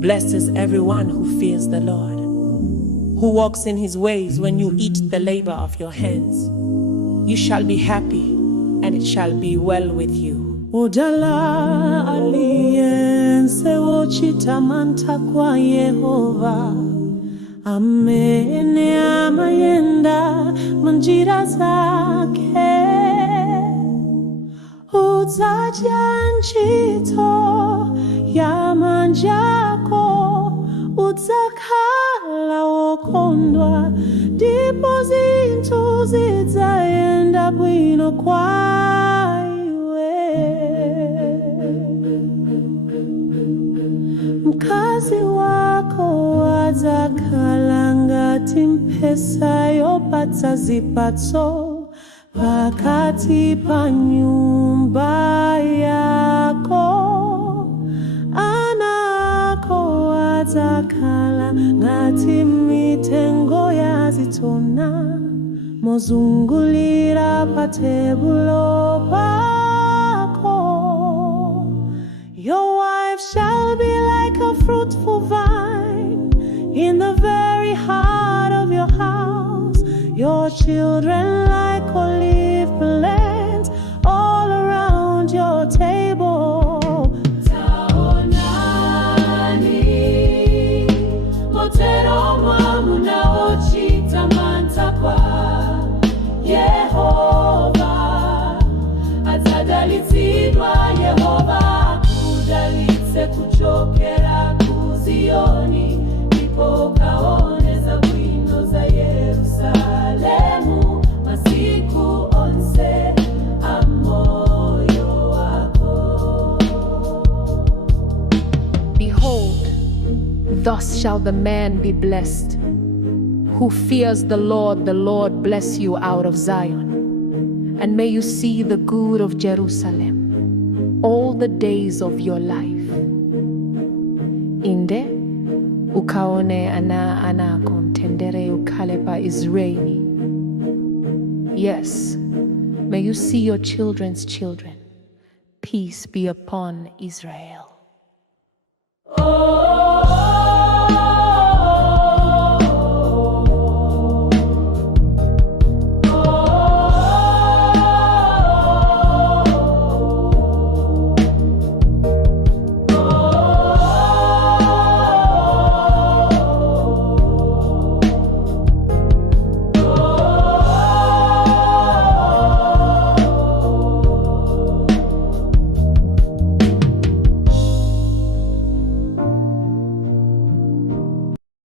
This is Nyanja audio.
Blessed is everyone who fears the Lord, who walks in his ways when you eat the labor of your hands. You shall be happy, and it shall be well with you. Udala aliyense wochitamanta kwa Yehova, amene amayenda manjira zake. Udzadya ntchito ya manjako, udzakhala wokondwa, ndipo zinthu zidzayenda bwino kwa iwe. Mkazi wako adzakhala ngati mphesa yopatsa zipatso pakati pa nyumba yako. Ana ako adzakhala ngati mitengo ya zitona, mozungulira pa tebulo pako. Your wife shall be like a fruitful vine in the very heart of your house, your children like olive plants all around your table. Taonani motero mwamuna wochitamanta kwa Yehova, adzadalitsidwa Yehova akudalitse kuchokera ku Zioni, ndipo kaoneza bwino za Yerusalemu masiku onse amoyo wako. Behold, thus shall the man be blessed who fears the Lord bless you out of Zion. And may you see the good of Jerusalem all the days of your life. Inde ukaone ana kontendere ukalepa Israeli. Yes, may you see your children's children. Peace be upon Israel. Oh